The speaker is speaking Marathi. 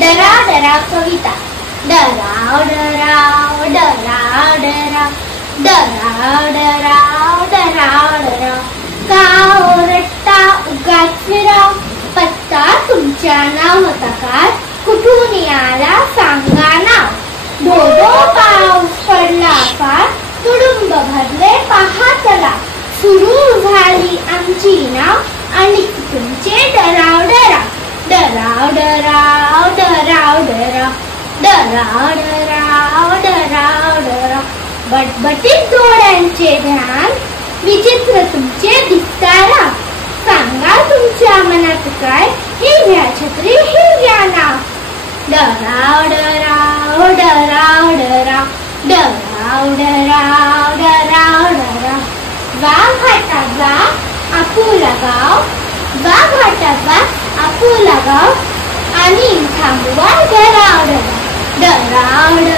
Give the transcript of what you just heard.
डराव डराव कविता. डराव डराव डराव डराव डराव डराव डराव डराव का ओरडता उगाच फिराव. पत्ता तुमच्या नावाचा काय, कुठून आला सांगा नाव. धो पाऊस पडला फार, तुडुंब भरले पहा चला. सुरू झाली आमची नाव आणि तुमचे डराव डराव. डराव डराव डराव डराव डराव डराव डराव डराव. बटबटीत डोळ्यांचे ध्यान, विचित्र तुमचे दिसताना. सांगा तुमच्या मनात काय, ही घ्या छत्री ही घ्या नाव. डराव डराव डराव डराव डराव डराव डराव डराव. वाघाटात वा आपुला गाव, वाघाटात वा आपुला गाव आणि थांबवा डराव डराव डराव.